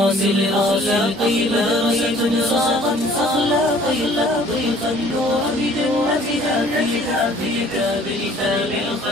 الأخلاق مدرسة صاغت أخلاقي تطبيق النور بجنتها في كتاب الخلاق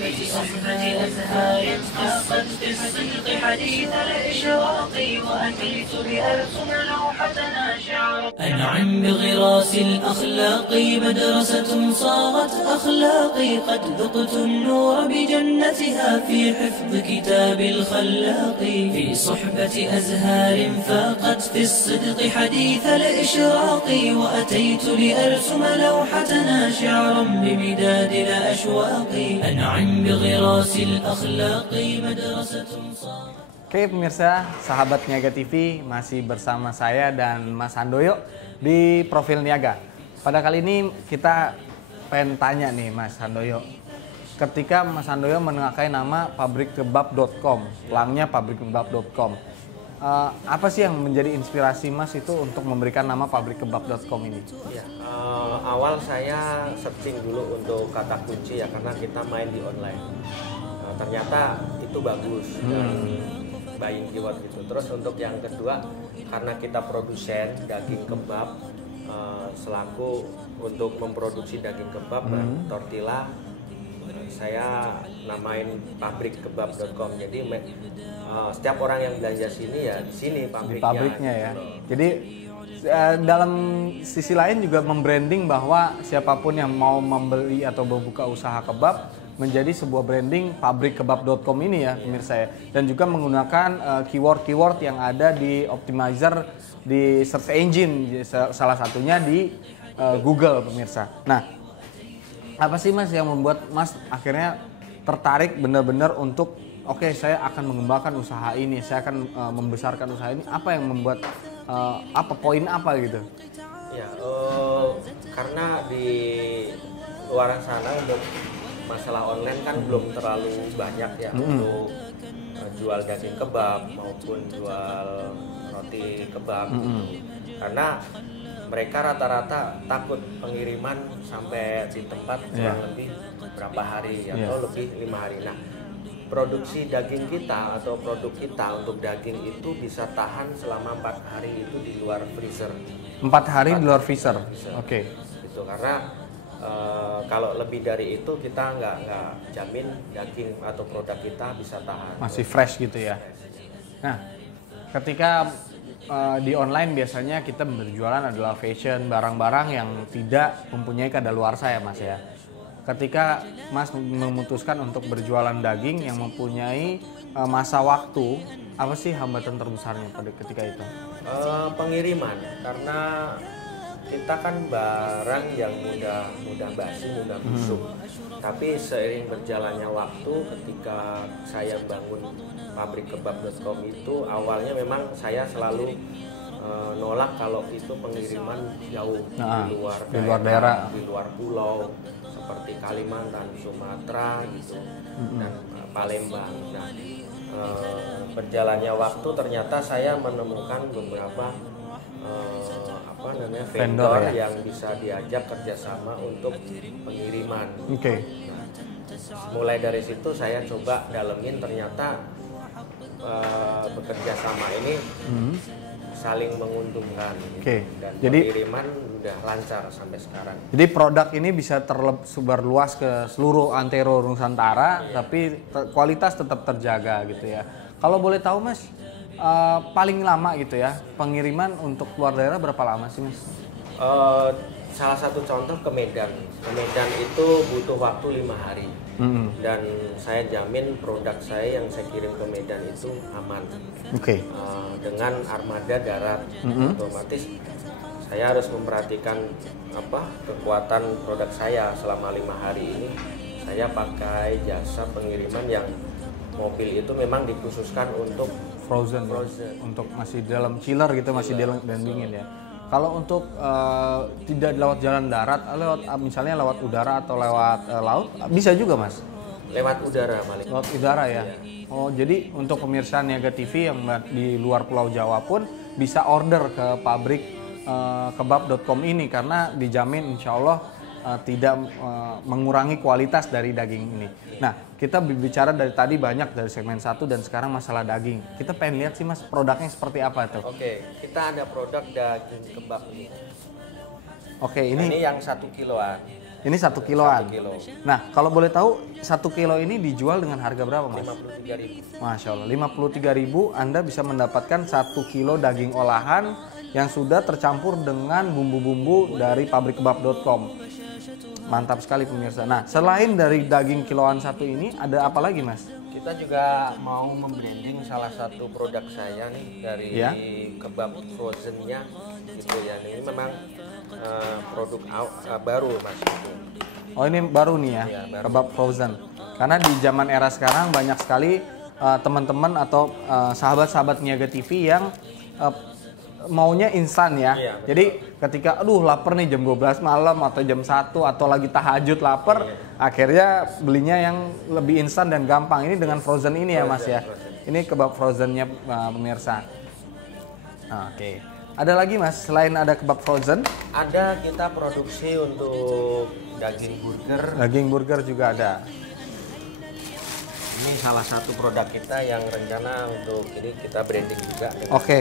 بصحبة أزهار قصت في الصدق حديث الإشراق وأتيت لأرسم لوحتنا شعر أنعم بغراس الأخلاق مدرسة صاغت أخلاقي قد ذقت النور بجنتها في حفظ كتاب الخلاق في صحبة أزهار فاقت في الصدق حديث الإشراق وأتيت لأرسم لوحتنا شعرا بمداد الأشواق أنعم بغراس الأخلاق مدرسة صاغت. Oke pemirsa, sahabat Niaga TV masih bersama saya dan Mas Handoyo di Profil Niaga. Pada kali ini kita pengen tanya nih Mas Handoyo. Ketika Mas Handoyo menengakai nama pabrikkebab.com, pelangnya pabrikkebab.com. Apa sih yang menjadi inspirasi Mas itu untuk memberikan nama pabrikkebab.com ini? Ya, awal saya searching dulu untuk kata kunci ya karena kita main di online. Ternyata itu bagus dan buying keyword gitu. Terus untuk yang kedua karena kita produsen daging kebab, selaku untuk memproduksi daging kebab dan tortilla, saya namain pabrikkebab.com. Jadi setiap orang yang belanja sini ya di sini pabriknya ya. Jadi dalam sisi lain juga membranding bahwa siapapun yang mau membeli atau membuka usaha kebab menjadi sebuah branding pabrikkebab.com ini ya pemirsa ya. Dan juga menggunakan keyword-keyword yang ada di optimizer di search engine, salah satunya di Google pemirsa. Nah, apa sih Mas yang membuat Mas akhirnya tertarik benar-benar untuk oke, saya akan mengembangkan usaha ini, saya akan membesarkan usaha ini. Apa yang membuat poin apa gitu? Ya, karena di luar sana untuk masalah online kan belum terlalu banyak ya untuk jual daging kebab maupun jual roti kebab gitu. Karena mereka rata-rata takut pengiriman sampai di tempat kurang lebih berapa hari atau lebih 5 hari. Nah, produksi daging kita atau produk kita untuk daging itu bisa tahan selama 4 hari itu di luar freezer. 4 hari di luar freezer. Oke. Itu karena kalau lebih dari itu kita nggak jamin daging atau produk kita bisa tahan. Masih fresh gitu ya. Nah, ketika di online biasanya kita berjualan adalah fashion, barang-barang yang tidak mempunyai kadaluarsa ya Mas ya. Ketika Mas memutuskan untuk berjualan daging yang mempunyai masa waktu, apa sih hambatan terbesarnya pada ketika itu? Pengiriman, karena kita kan barang yang mudah basi, mudah busuk. Tapi seiring berjalannya waktu, ketika saya bangun pabrikkebab.com itu awalnya memang saya selalu nolak kalau itu pengiriman jauh di luar daerah, di luar pulau seperti Kalimantan, Sumatera gitu dan Palembang. Nah, berjalannya waktu ternyata saya menemukan beberapa vendor yang bisa diajak kerjasama untuk pengiriman. Oke. Nah, mulai dari situ saya coba dalemin, ternyata bekerja sama ini saling menguntungkan. Oke. Dan jadi pengiriman udah lancar sampai sekarang. Jadi produk ini bisa tersebar luas ke seluruh antero Nusantara, tapi kualitas tetap terjaga gitu ya. Kalau boleh tahu Mas, paling lama gitu ya pengiriman untuk luar daerah berapa lama sih Mas? Salah satu contoh ke Medan. Ke Medan itu butuh waktu 5 hari. Dan saya jamin produk saya yang saya kirim ke Medan itu aman. Oke. Dengan armada darat, otomatis saya harus memperhatikan kekuatan produk saya selama 5 hari ini. Saya pakai jasa pengiriman yang mobil itu memang dikhususkan untuk frozen. Untuk masih dalam chiller gitu, masih dalam dan dingin ya. Kalau untuk tidak lewat jalan darat, misalnya lewat udara atau lewat laut, bisa juga Mas? Lewat udara maling. Lewat udara ya? Oh, jadi untuk pemirsa Niaga TV yang di luar Pulau Jawa pun bisa order ke pabrikkebab.com ini karena dijamin insya Allah tidak mengurangi kualitas dari daging ini. Nah, kita bicara dari tadi banyak dari segmen 1 dan sekarang masalah daging. Kita pengen lihat sih Mas produknya seperti apa tuh. Oke, kita ada produk daging kebab ini. Oke, ini yang 1 kiloan. Ini 1 kiloan. 1 kilo. Nah, kalau boleh tahu 1 kilo ini dijual dengan harga berapa, Mas? 53.000. Masya Allah, 53.000 Anda bisa mendapatkan 1 kilo daging olahan yang sudah tercampur dengan bumbu-bumbu dari pabrikkebab.com. Mantap sekali pemirsa. Nah, selain dari daging kiloan 1 ini, ada apa lagi, Mas? Kita juga mau membranding salah satu produk saya nih dari Ya. kebab frozennya gitu ya. Ini memang produk baru Mas. Oh, ini baru nih ya, Iya, baru. kebab frozen. Karena di zaman era sekarang banyak sekali teman-teman atau sahabat-sahabat Niaga TV yang maunya instan ya. Iya, betul. Jadi ketika aduh lapar nih jam 12 malam atau jam 1 atau lagi tahajud lapar, akhirnya belinya yang lebih instan dan gampang. Ini dengan frozen ini ya Mas ya. Frozen. Ini kebab frozennya pemirsa. Oke. Ada lagi Mas selain ada kebab frozen? Ada kita produksi untuk daging burger. Daging burger juga ada. Ini salah satu produk kita yang rencana untuk ini kita branding juga dengan Oke.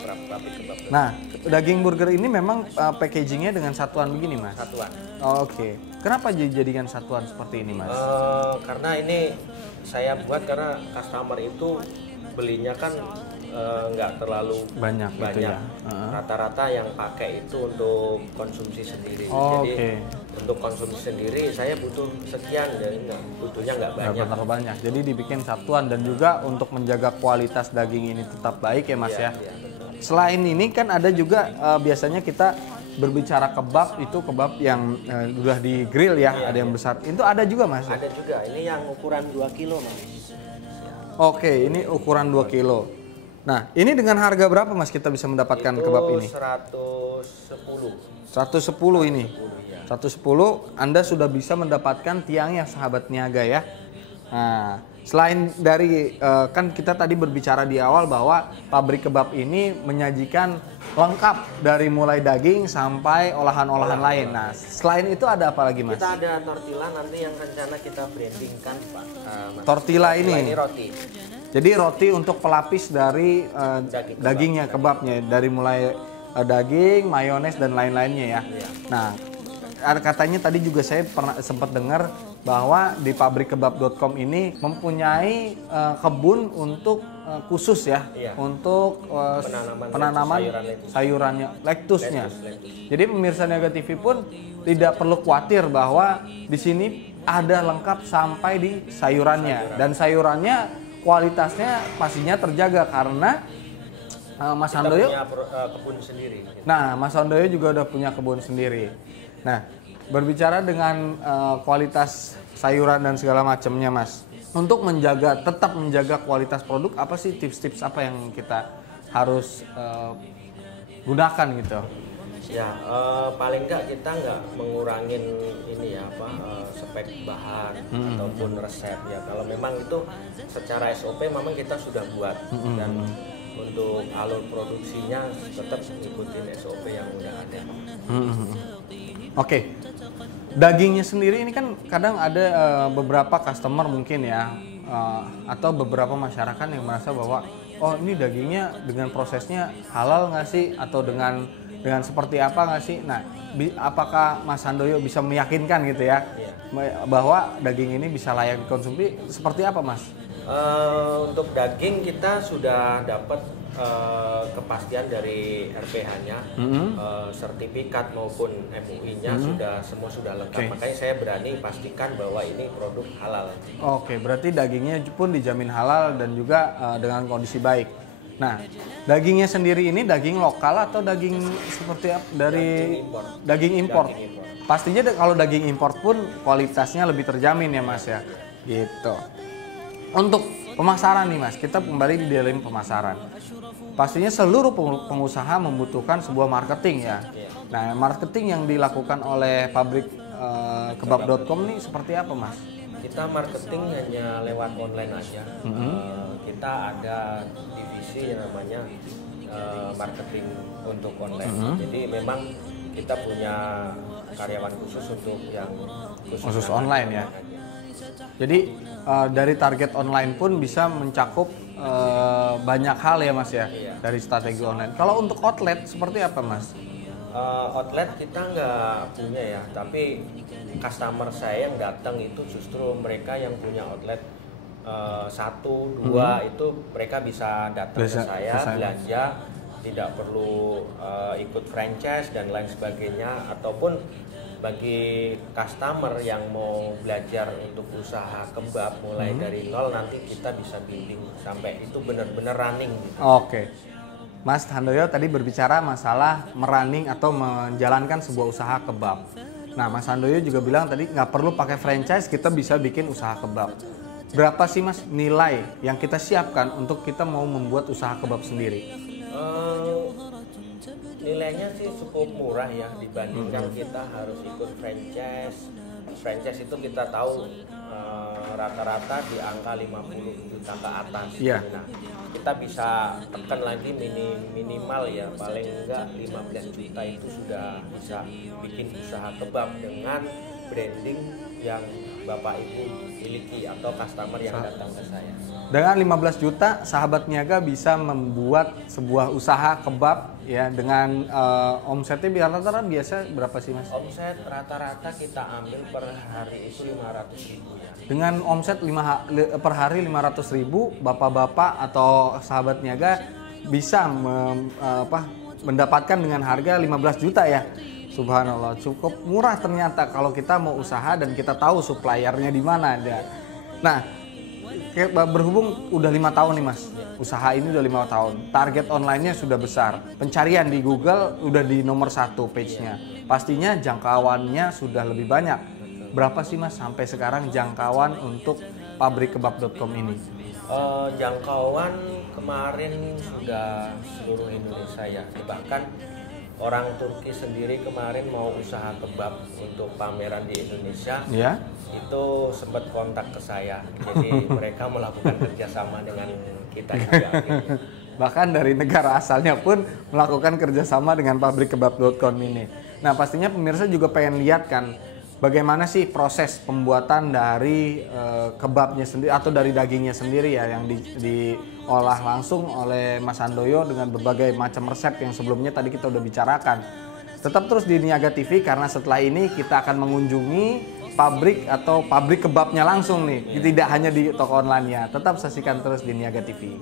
brand pabrik kebab Nah, daging burger ini memang packagingnya dengan satuan begini Mas? satuan. Oke. Kenapa dijadikan satuan seperti ini Mas? Karena ini saya buat karena customer itu belinya kan nggak terlalu Banyak gitu ya? Rata-rata yang pakai itu untuk konsumsi sendiri. Oh, Jadi oke. untuk konsumsi sendiri saya butuh sekian, jadi butuhnya nggak Nggak banyak. terlalu banyak. Jadi dibikin satuan dan juga untuk menjaga kualitas daging ini tetap baik ya Mas ya? Iya, betul. Selain ini kan ada juga biasanya kita berbicara kebab itu kebab yang udah di grill ya, ada yang besar. Itu ada juga Mas? Ada juga, ini yang ukuran 2 kilo Mas. Oke, ini ukuran 2 kilo. Nah, ini dengan harga berapa Mas kita bisa mendapatkan kebab ini? 110. 110 ini. Ya. 110 Anda sudah bisa mendapatkan tiangnya sahabat niaga ya. Nah, selain dari kan kita tadi berbicara di awal bahwa pabrik kebab ini menyajikan lengkap dari mulai daging sampai olahan-olahan lain. Nah, selain itu ada apa lagi Mas? Kita ada tortilla nanti yang rencana kita brandingkan Pak. Mas. Tortilla ini. Ini roti. Jadi roti untuk pelapis dari Daging kebab. dagingnya, kebabnya, dari mulai daging, mayones dan lain-lainnya ya. Iya. Nah, katanya tadi juga saya pernah sempat dengar bahwa di pabrikkebab.com ini mempunyai kebun untuk khusus ya, Iya. untuk penanaman sayurannya, lettuce-nya. Lettuce. Jadi pemirsa Niaga TV pun tidak perlu khawatir bahwa di sini ada lengkap sampai di sayurannya. Dan sayurannya kualitasnya pastinya terjaga karena Mas Kita Handoyo. punya kebun sendiri. Nah, Mas Handoyo juga udah punya kebun sendiri. Nah, berbicara dengan kualitas sayuran dan segala macamnya, Mas. Untuk tetap menjaga kualitas produk, apa sih tips-tips apa yang kita harus gunakan gitu? Ya, paling nggak kita nggak mengurangin ini ya spek bahan ataupun resep ya. Kalau memang itu secara SOP memang kita sudah buat dan untuk alur produksinya tetap ikutin SOP yang udah ada. Oke. Dagingnya sendiri ini kan kadang ada beberapa customer mungkin ya atau beberapa masyarakat yang merasa bahwa oh ini dagingnya dengan prosesnya halal nggak sih atau dengan seperti apa nggak sih? Nah, apakah Mas Handoyo bisa meyakinkan gitu ya bahwa daging ini bisa layak dikonsumsi? Seperti apa Mas? Untuk daging kita sudah dapat kepastian dari RPH-nya, sertifikat maupun MUI-nya semua sudah lengkap. Okay. Makanya saya berani pastikan bahwa ini produk halal. Oke, berarti dagingnya pun dijamin halal dan juga dengan kondisi baik. Nah, dagingnya sendiri ini daging lokal atau daging seperti apa? Dari daging impor. Pastinya kalau daging impor pun kualitasnya lebih terjamin ya Mas ya. Gitu. Untuk pemasaran nih Mas, kita kembali di dalam pemasaran. Pastinya seluruh pengusaha membutuhkan sebuah marketing ya. Nah, marketing yang dilakukan oleh pabrikkebab.com nih seperti apa Mas? Kita marketing hanya lewat online aja. Kita ada divisi yang namanya marketing untuk online. Jadi memang kita punya karyawan khusus untuk yang Khusus online ya. Jadi dari target online pun bisa mencakup banyak hal ya Mas ya, Iya. dari strategi online. Kalau untuk outlet seperti apa Mas? Outlet kita nggak punya ya, tapi customer saya yang datang itu justru mereka yang punya outlet 1, 2 itu mereka bisa datang ke saya belanja, tidak perlu ikut franchise dan lain sebagainya. Ataupun bagi customer yang mau belajar untuk usaha kebab mulai dari nol, nanti kita bisa bimbing sampai itu benar-benar running gitu. Oke. Mas Handoyo tadi berbicara masalah merunning atau menjalankan sebuah usaha kebab. Nah, Mas Handoyo juga bilang tadi nggak perlu pakai franchise, kita bisa bikin usaha kebab. Berapa sih Mas nilai yang kita siapkan untuk kita mau membuat usaha kebab sendiri? Nilainya sih cukup murah ya dibandingkan kita harus ikut franchise. Franchise itu kita tahu rata-rata di angka 50 juta ke atas. Iya. Nah, kita bisa tekan lagi minimal ya, paling enggak 15 juta itu sudah bisa bikin usaha kebab dengan branding yang Bapak Ibu miliki atau customer yang datang ke saya. Dengan 15 juta, Sahabat Niaga bisa membuat sebuah usaha kebab ya dengan omsetnya rata-rata biasa berapa sih Mas? Omset rata-rata kita ambil per hari itu 500.000 ya. Dengan omset per hari 500.000, bapak-bapak atau Sahabat Niaga bisa mendapatkan dengan harga 15 juta ya. Subhanallah, cukup murah ternyata kalau kita mau usaha dan kita tahu suppliernya di mana ada. Nah, berhubung udah 5 tahun nih Mas, usaha ini udah 5 tahun, target online-nya sudah besar, pencarian di Google udah di nomor 1 page-nya, pastinya jangkauannya sudah lebih banyak. Berapa sih Mas sampai sekarang jangkauan untuk pabrikkebab.com ini? Jangkauan kemarin sudah seluruh Indonesia ya, bahkan orang Turki sendiri kemarin mau usaha kebab untuk pameran di Indonesia, Ya. itu sempat kontak ke saya, jadi mereka melakukan kerjasama dengan kita juga. Gitu. Bahkan dari negara asalnya pun melakukan kerjasama dengan pabrikkebab.com ini. Nah pastinya pemirsa juga pengen lihat kan bagaimana sih proses pembuatan dari kebabnya sendiri atau dari dagingnya sendiri ya yang diolah langsung oleh Mas Handoyo dengan berbagai macam resep yang sebelumnya tadi kita udah bicarakan. Tetap terus di Niaga TV karena setelah ini kita akan mengunjungi pabrik atau pabrik kebabnya langsung nih, tidak hanya di toko online-nya. Tetap saksikan terus di Niaga TV.